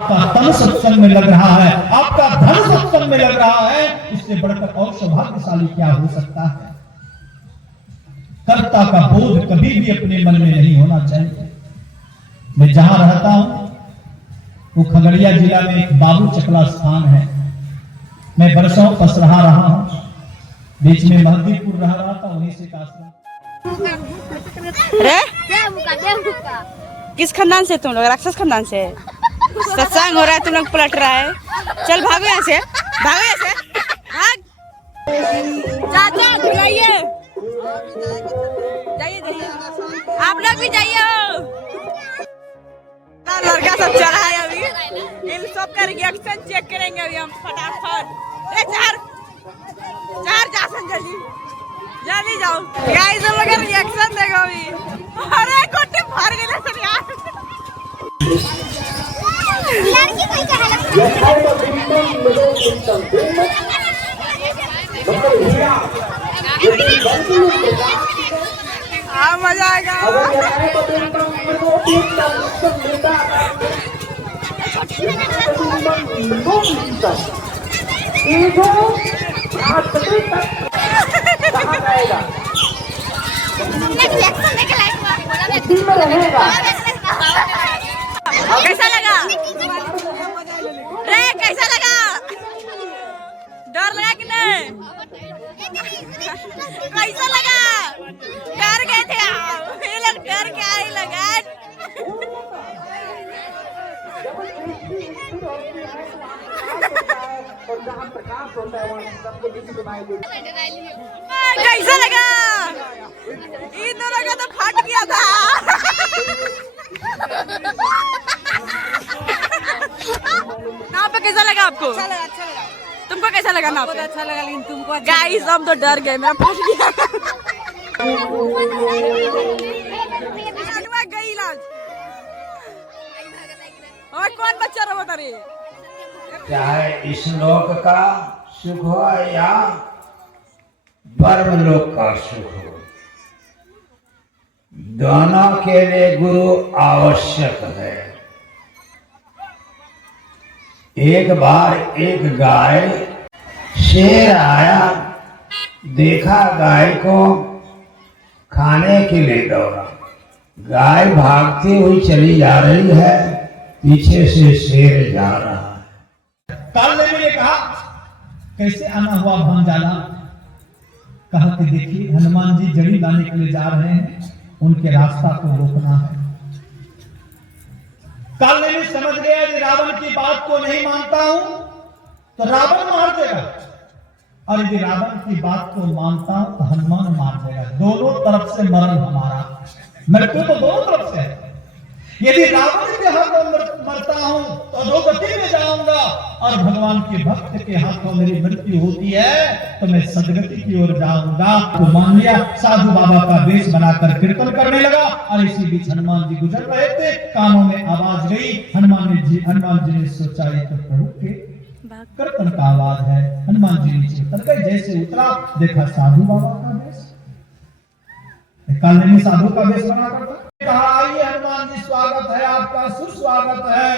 आपका तन सत्संग में लग रहा है, आपका धन सत्संग में लग रहा है, इससे बढ़कर और सौभाग्यशाली क्या हो सकता है। कर्ता का बोध कभी भी अपने मन में नहीं होना चाहिए। मैं जहां रहता हूं वो खगड़िया जिला में एक बाबू चकला स्थान है। मैं बरसों पसरहा रहा हूं, बीच में महदीपुर रह रहा था, वहीं से आश्रम। किस खानदान से तुम लोग? राक्षस खानदान से? सत्संग हो रहा है, तुम लोग पलट रहा है। चल भागो यहाँ से, भागो यहाँ से, भाग। चाचा जाइए, जाइए जाइए, आप लोग भी जाइए। लड़का सब चला है अभी, इन सब का रिएक्शन चेक करेंगे अभी हम फटाफट। चार जा जल्दी जल्दी जाओ, गाइस हम लोग रिएक्शन देखो अभी। अरे कोटे भर गए सब यार। लड़की कोई कह हाँ मजा आएगा। कैसा लगा रे? कैसा लगा? डर लगा कि नहीं? कैसा लगा? डर गए थे आप? ये लोग डर के आई लगा। कैसा लगा? इन दोनों का तो फट गया था। नाव पे कैसा लगा आपको? अच्छा लगा, अच्छा लगा। तुमको कैसा लगा? नाव पे अच्छा लगा, लेकिन तुमको गाइस हम तो डर गए, मेरा फट गया। गई लाज। और कौन बच्चा रहा बता रही? चाहे इस लोक का सुख हो या ब्रह्म लोक का सुख हो, दोनों के लिए गुरु आवश्यक है। एक बार एक गाय, शेर आया, देखा गाय को खाने के लिए दौड़ा। गाय भागती हुई चली जा रही है, पीछे से शेर जा रहा है। काल ने कहा कैसे आना हुआ भांजाला? कहा कि देखिए हनुमान जी जड़ी लाने के लिए जा रहे हैं, उनके रास्ता को रोकना है। काल ने समझ गया कि रावण की बात को नहीं मानता हूं तो रावण मार देगा, और यदि रावण की बात को मानता हूं तो हनुमान मार देगा। दोनों तरफ से मरण हमारा, मृत्यु तो दोनों तरफ से है। यदि रावण के हाथों मरता हूं तो अधोगति में जाऊंगा, और भगवान के भक्त के हाथों मेरी मृत्यु होती है तो मैं सदगति की ओर जाऊंगा। तो मान लिया, साधु बाबा का वेश बनाकर कीर्तन करने लगा। और इसी बीच हनुमान जी गुजर रहे थे, कानों में आवाज गई। हनुमान जी ने सोचा ये तो प्रभु के कीर्तन का आवाज है। हनुमान जी नीचे उतर गए, जैसे उतरा देखा साधु बाबा का वेश। काल साधु का वेश बना करता, कहा आइए हनुमान जी, स्वागत है आपका, सुस्वागत है।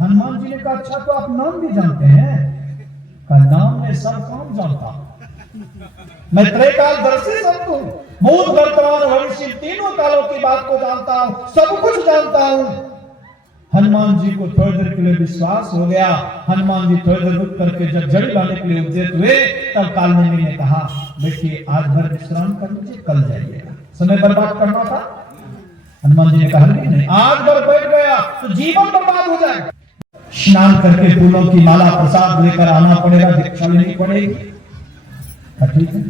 हनुमान जी ने कहा अच्छा तो आप नाम भी जानते हैं? का नाम में सब कौन जानता, मैं त्रैकालदर्शी संत हूं, भूत वर्तमान भविष्य तीनों कालों की बात को जानता हूं, सब कुछ जानता हूं। हनुमान जी को थोड़ी देर के लिए विश्वास हो गया। हनुमान जी थोड़ी देर रुक करके जब जड़ी लाने के लिए उपदेश हुए, तब कालनेमी ने कहा देखिए आज भर विश्राम कर लीजिए, कल जाइएगा। समय बर्बाद करना था? हनुमान जी ने कहा नहीं, आज भर बैठ गया तो जीवन बर्बाद हो जाएगा। स्नान करके फूलों की माला प्रसाद लेकर आना पड़ेगा, दीक्षा लेनी पड़ेगी। ठीक है।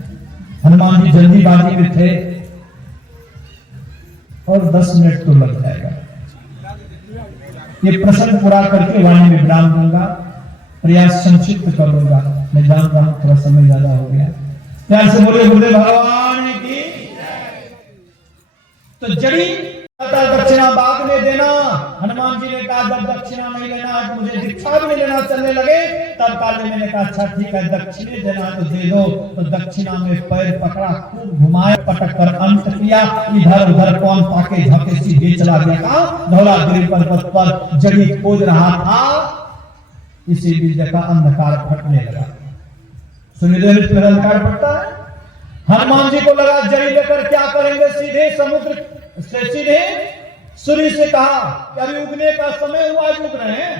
हनुमान जी जल्दीबाजी में थे और 10 मिनट तो लग जाएगा। ये प्रसंग पूरा करके वाणी में विराम दूंगा, प्रयास संक्षिप्त करूंगा। मैं जान रहा हूं थोड़ा समय ज्यादा हो गया। प्यार से बोले गुरुदेव भगवान की। तो जड़ी दक्षिणा बाद में देना। हनुमान जी ने कहा जब दक्षिणा नहीं लेना, आज मुझे दीक्षा भी नहीं लेना, चलने लगे। तब कालनेमी ने कहा अच्छा ठीक है, दक्षिणे देना तो दे दो। तो दक्षिणा में पैर पकड़ा, खूब घुमाए, पटक कर अंत किया। इधर उधर कौन ताके झाके सीधे चला गया। धौला गिरी पर्वत पर जड़ी खोज रहा था। इसी बीच देखा अंधकार फटने लगा। सुनिदेव पर अंधकार फटता है। हनुमान जी को लगा जड़ी लेकर क्या करेंगे, सीधे समुद्र से सीधे सूर्य से कहा कि अभी उगने का समय हुआ, आज उग रहे हैं।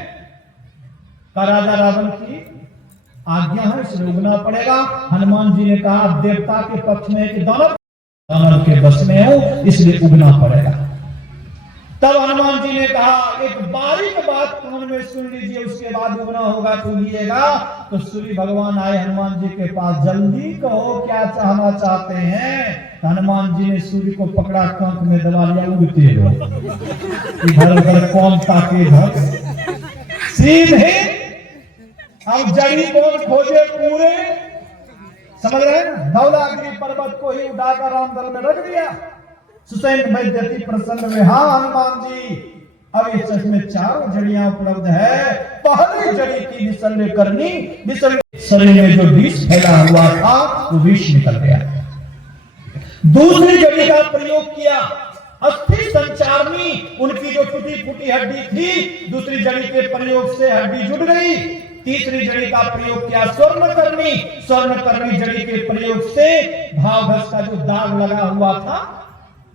का राजा रावण की आज्ञा है, इसलिए उगना पड़ेगा। हनुमान जी ने कहा देवता के पक्ष में कि दानव के बस में हूं, इसलिए उगना पड़ेगा। तब हनुमान जी ने कहा एक बारीक बात कान में सुन लीजिए, उसके बाद उगना होगा तो उगिएगा। तो सूर्य भगवान आए हनुमान जी के पास, जल्दी कहो क्या चाहना चाहते हैं। हनुमान जी ने सूर्य को पकड़ा, कांख में दबा लिया, उगते रहो। इधर उधर कौन ताके घर सीधे। अब जड़ी कौन खोजे पूरे, समझ रहे हैं ना। धौलागिरी पर्वत को ही उठाकर रामदल में रख दिया। सुसैन वैद्यति प्रसन्न में, हाँ हनुमान जी अब इस में 4 जड़ियां उपलब्ध है। पहली जड़ी की निसल्य करनी, निसल्य शरीर में जो विष फैला हुआ था वो विष निकल गया। दूसरी जड़ी का प्रयोग किया, अस्थि संचारनी, उनकी जो टूटी फूटी हड्डी थी, दूसरी जड़ी के प्रयोग से हड्डी जुड़ गई। तीसरी जड़ी का प्रयोग किया स्वर्णकर्णी, स्वर्णकर्णी जड़ी के प्रयोग से भावभस का जो दाग लगा हुआ था,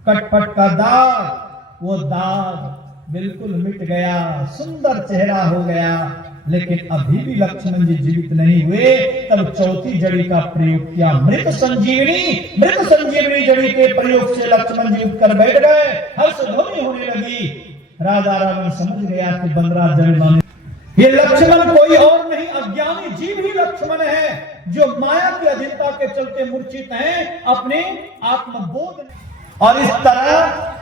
कटपट का दाग, वो दाग बिल्कुल मिट गया, सुंदर चेहरा हो गया। लेकिन अभी भी लक्ष्मण जी जीवित नहीं हुए। तब चौथी जड़ी का प्रयोग किया मृत संजीवनी, मृत संजीवनी जड़ी के प्रयोग से लक्ष्मण जी उठकर बैठ गए, हर्ष ध्वनि होने लगी। राजा रावण समझ गया कि 15 जड़ी ये लक्ष्मण कोई और नहीं, अज्ञानी जीव ही लक्ष्मण है, जो माया की अधीनता के चलते मूर्छित हैं, अपने आत्मबोध। और इस तरह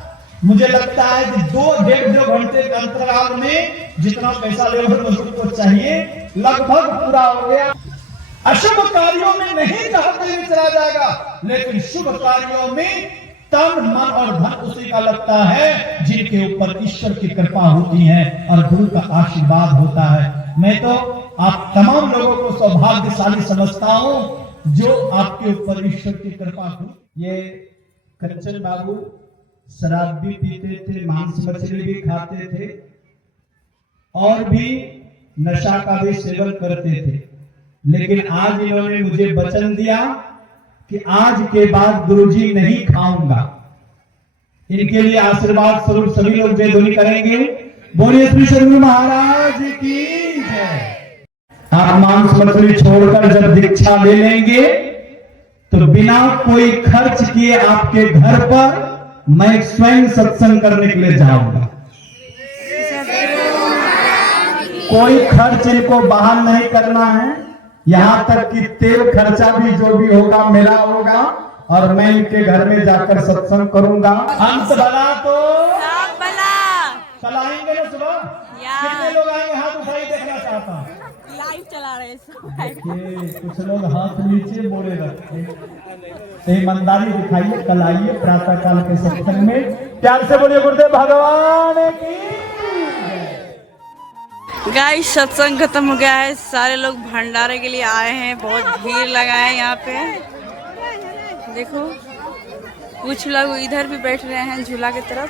मुझे लगता है कि 2-1.5 घंटे के अंतराल में जितना पैसा लेबर मजदूर को चाहिए लगभग पूरा हो गया। अशुभ कार्यों में नहीं चाहते हुए चला जाएगा, लेकिन शुभ कार्यों में तन मन और धन उसी का लगता है जिनके ऊपर ईश्वर की कृपा होती है और गुरु का आशीर्वाद होता है। मैं तो आप तमाम लोगों को सौभाग्यशाली समझता हूं जो आपके ऊपर ईश्वर की कृपा हो। ये कंचन बाबू शराब भी पीते थे, मांस मछली भी खाते थे और भी नशा का भी सेवन करते थे। लेकिन आज इन्होंने मुझे वचन दिया कि आज के बाद गुरुजी नहीं खाऊंगा। इनके लिए आशीर्वाद स्वरूप सभी लोग जय ध्वनि करेंगे। बोलिए श्री सद्गुरु महाराज की जय। आप मांस मछली छोड़कर जब दीक्षा ले लेंगे तो बिना कोई खर्च किए आपके घर पर मैं स्वयं सत्संग करने के लिए जाऊंगा। कोई खर्च इनको बाहर नहीं करना है, यहाँ तक कि तेल खर्चा भी जो भी होगा मेरा होगा और मैं इनके घर में जाकर सत्संग करूंगा। अंत भला तो सब भला। चलाएंगे ना सुबह? कितने लोग आएंगे? हाथ उठाइए, देखना चाहता हूँ। लाइव चला रहे हैं। देखिए कुछ लोग हाथ नीचे बोले रखते। ईमानदारी दिखाइए, कल आइए प्रातः काल के सत्संग में। प्यार से बोलिए गुरुदेव भगवान की। गाइस सत्संग खत्म हो गया है, सारे लोग भंडारे के लिए आए हैं, बहुत भीड़ लगा है यहाँ पे। देखो कुछ लोग इधर भी बैठ रहे हैं झूला की तरफ।